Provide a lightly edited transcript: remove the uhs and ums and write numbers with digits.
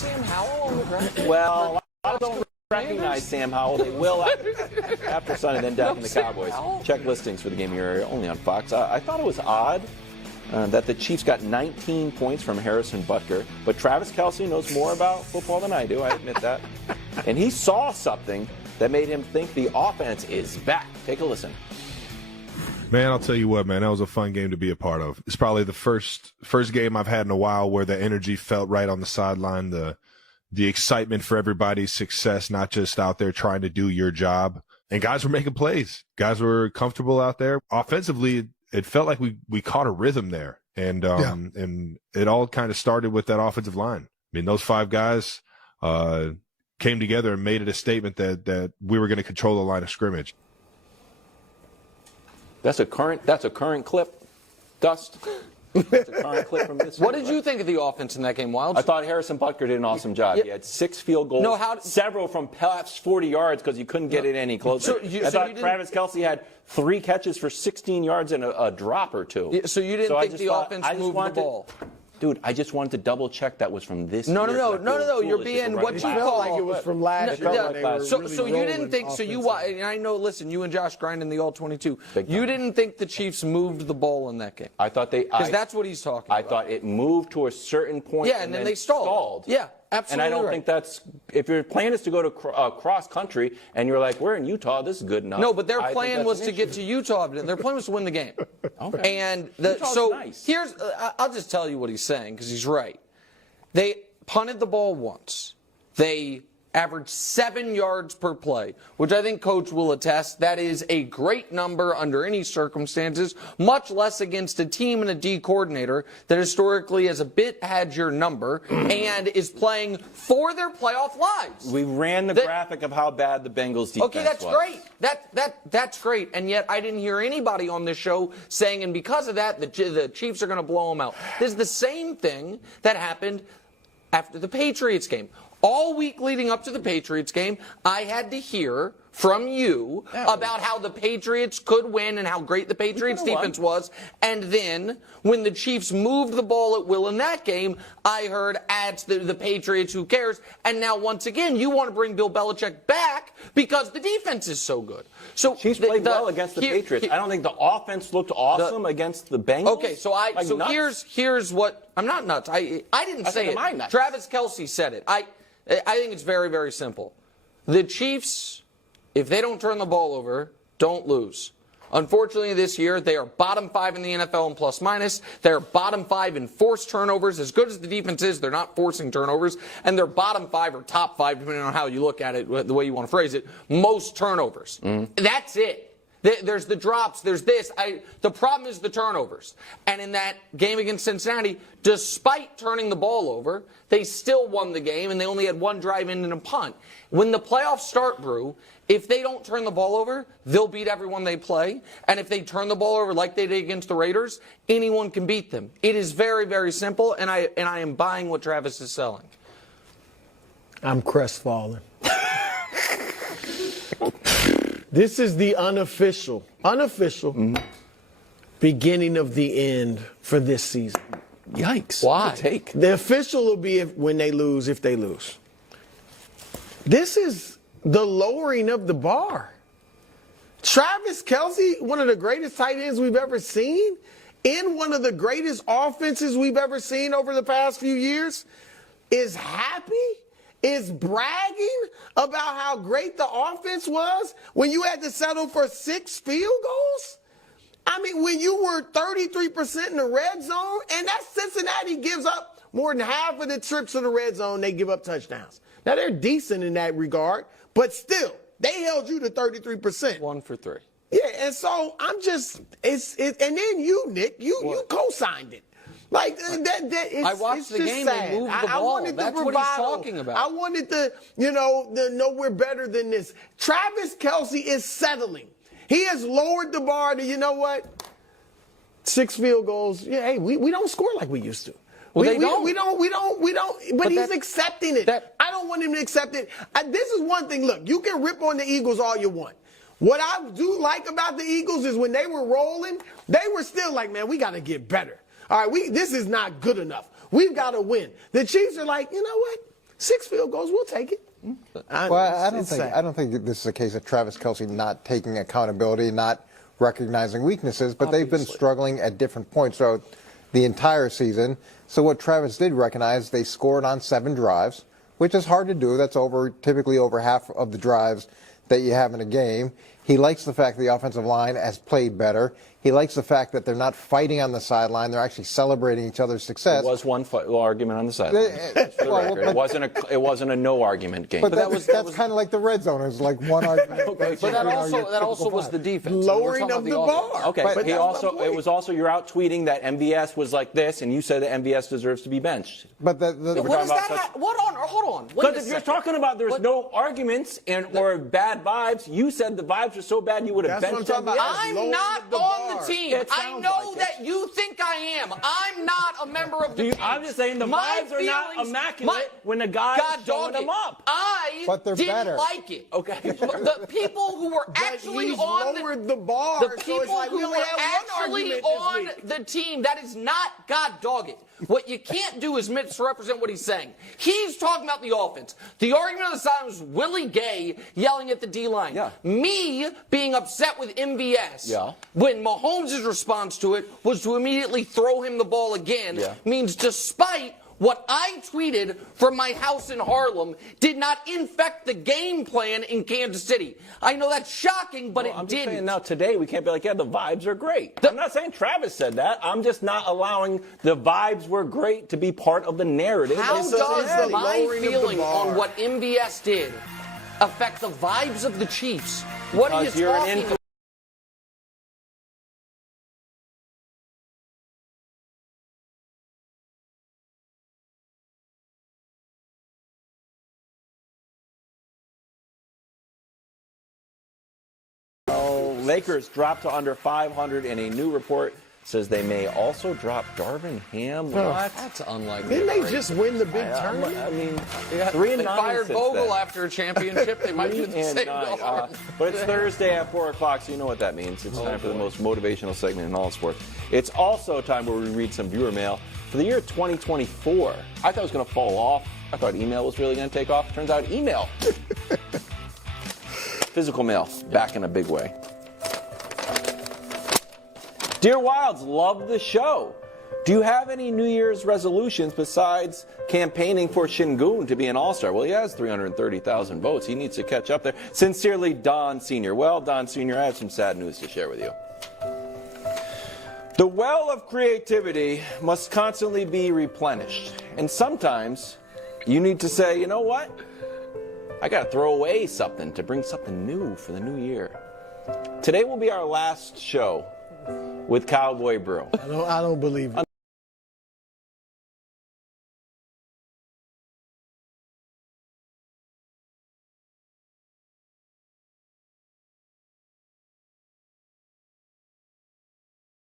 Sam Howell on the ground? Well, a lot of don't recognize Sam Howell. They will after Sunday, then down in the Cowboys. Check listings for the game here only on Fox. I thought it was odd that the Chiefs got 19 points from Harrison Butker, but Travis Kelce knows more about football than I do. I admit that. And he saw something that made him think the offense is back. Take a listen. Man, I'll tell you what, man, that was a fun game to be a part of. It's probably the first game I've had in a while where the energy felt right on the sideline, the excitement for everybody's success, not just out there trying to do your job. And guys were making plays. Guys were comfortable out there. Offensively, it felt like we caught a rhythm there. And it all kind of started with that offensive line. I mean, those five guys came together and made it a statement that we were going to control the line of scrimmage. That's a current clip, Dust. That's a current clip from this. What did you think of the offense in that game, Wilds? I thought Harrison Butker did an awesome job. He had 6 field goals, several from past 40 yards because you couldn't get it any closer. I thought Travis Kelce had 3 catches for 16 yards and a drop or 2. So you didn't think the offense moved the ball? Dude, I just wanted to double check that was from this year. No. You're being what you call like it was from last year. So you didn't think, and I know, listen, you and Josh grind in the All-22. You didn't think the Chiefs moved the ball in that game? I thought they... Because that's what he's talking about. I thought it moved to a certain point and then they stalled. Yeah, absolutely. And I don't think that's... If your plan is to go to cross-country and you're like, we're in Utah, this is good enough. No, but their plan was to get to Utah. Their plan was to win the game. Okay. And nice. Here's... I'll just tell you what he's saying, because he's right. They punted the ball once. They averaged 7 yards per play, which I think Coach will attest. That is a great number under any circumstances, much less against a team and a D coordinator that historically has a bit had your number and is playing for their playoff lives. We ran the graphic of how bad the Bengals defense was. Okay, that's great. That's great. And yet I didn't hear anybody on this show saying, and because of that, the Chiefs are going to blow them out. This is the same thing that happened after the Patriots game. All week leading up to the Patriots game, I had to hear from you about how the Patriots could win and how great the Patriots defense was. And then when the Chiefs moved the ball at will in that game, I heard ads the Patriots, who cares? And now once again, you want to bring Bill Belichick back because the defense is so good. So Chiefs played well against the Patriots. I don't think the offense looked awesome against the Bengals. Okay, so here's what I'm not nuts. I didn't say it. Travis Kelce said it. I think it's very, very simple. The Chiefs, if they don't turn the ball over, don't lose. Unfortunately, this year, they are bottom 5 in the NFL in plus-minus. They're bottom 5 in forced turnovers. As good as the defense is, they're not forcing turnovers. And they're bottom 5 or top 5, depending on how you look at it, the way you want to phrase it, most turnovers. That's it. There's the drops. There's this. The problem is the turnovers. And in that game against Cincinnati, despite turning the ball over, they still won the game, and they only had 1 drive in and a punt. When the playoffs start, Brew, if they don't turn the ball over, they'll beat everyone they play. And if they turn the ball over like they did against the Raiders, anyone can beat them. It is very, very simple, and I am buying what Travis is selling. I'm crestfallen. This is the unofficial beginning of the end for this season. Yikes. Why? The official will be when they lose, if they lose. This is the lowering of the bar. Travis Kelce, one of the greatest tight ends we've ever seen, in one of the greatest offenses we've ever seen over the past few years, is happy, is bragging about how great the offense was when you had to settle for 6 field goals? I mean, when you were 33% in the red zone, and that Cincinnati gives up more than half of the trips to the red zone, they give up touchdowns. Now, they're decent in that regard, but still, they held you to 33%. 1 for 3. Yeah, and so I'm just, and then you, Nick, you co-signed it. Like I watched the game. They moved the ball. That's what he's talking about. I wanted to, know we're better than this. Travis Kelce is settling. He has lowered the bar to, 6 field goals. Yeah, hey, we don't score like we used to. Well, we don't. But he's accepting it. I don't want him to accept it. This is one thing. Look, you can rip on the Eagles all you want. What I do like about the Eagles is when they were rolling, they were still like, man, we got to get better. All right, this is not good enough. We've got to win. The Chiefs are like, you know what? 6 field goals, we'll take it. I don't think this is a case of Travis Kelce not taking accountability, not recognizing weaknesses, but they've been struggling at different points throughout the entire season. So what Travis did recognize, they scored on 7 drives, which is hard to do. That's typically over half of the drives that you have in a game. He likes the fact the offensive line has played better. He likes the fact that they're not fighting on the sideline. They're actually celebrating each other's success. There was one argument on the sideline. It wasn't a no argument game. But that's kind of like the red zone. It's like one argument. Okay, but that also was the defense. Lowering of the bar. Okay, but it was also you're out tweeting that MVS was like this, and you said that MVS deserves to be benched. But what does that? Hold on. Because if you're talking about there's no arguments or bad vibes, you said the vibes are so bad you would have benched MVS. I'm not on the team. I know that you think I am. I'm not a member of the team. I'm just saying the vibes are not immaculate when the guy's showing them up. I didn't like it. Okay. The people who were actually on lowered the bar. The people who were actually on the team, that is not God dog it. What you can't do is misrepresent what he's saying. He's talking about the offense. The argument on the side was Willie Gay yelling at the D-line. Yeah. Me being upset with MVS when Mahomes' response to it was to immediately throw him the ball again means despite what I tweeted from my house in Harlem did not infect the game plan in Kansas City. I know that's shocking, but I'm it just didn't. saying now today we can't be like, yeah, the vibes are great. I'm not saying Travis said that. I'm just not allowing the vibes were great to be part of the narrative. How does my feeling on what MVS did affect the vibes of the Chiefs? What are you talking about? Lakers dropped to under 500, and a new report says they may also drop Darvin Ham. What? That's unlikely. Didn't they just win the big tournament? I mean, 3-9. They fired since Vogel then. after a championship. They might do the same. But it's Thursday at 4 o'clock, so you know what that means. It's time for the most motivational segment in all sports. It's also time where we read some viewer mail. For the year 2024, I thought it was going to fall off. I thought email was really going to take off. Turns out email. Physical mail, back in a big way. Dear Wilds, love the show. Do you have any New Year's resolutions besides campaigning for Şengün to be an all-star? Well, he has 330,000 votes. He needs to catch up there. Sincerely, Don Sr. Well, Don Sr., I have some sad news to share with you. The well of creativity must constantly be replenished. And sometimes you need to say, you know what? I got to throw away something to bring something new for the new year. Today will be our last show with Cowboy Brew. I don't believe it.